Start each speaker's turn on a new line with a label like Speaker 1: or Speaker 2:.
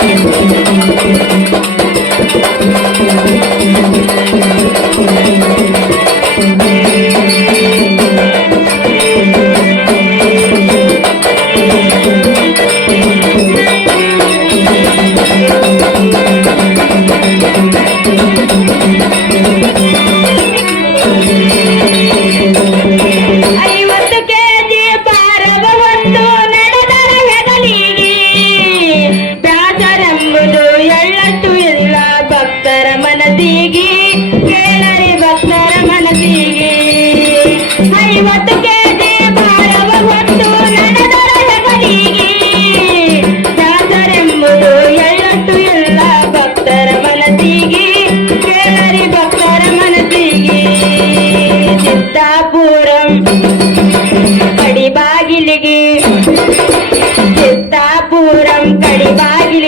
Speaker 1: Thank you. ಮನಸ್ಸಿಗೆ ಕೇಳರೆ ಭಕ್ತರ ಮನಸ್ಸಿಗೆ. ಐವತ್ತು ಕೆಜಿ ಭಾರವ ಹೊತ್ತು ನಡೆದರ ಹೆಗಲಿಗೆ ಎಳ್ಳಟ್ಟು ಎಲ್ಲ ಭಕ್ತರ ಮನಸ್ಸಿಗೆ ಕೇಳರಿ ಭಕ್ತರ ಮನಸ್ಸಿಗೆ. ಚಿತ್ತಾಪುರಂ ಪಡಿಬಾಗಿಲಿಗೆ ಚಿತ್ತಾಪುರಂ, ಕಡಿಬಾಗಿಲಿಗೆ.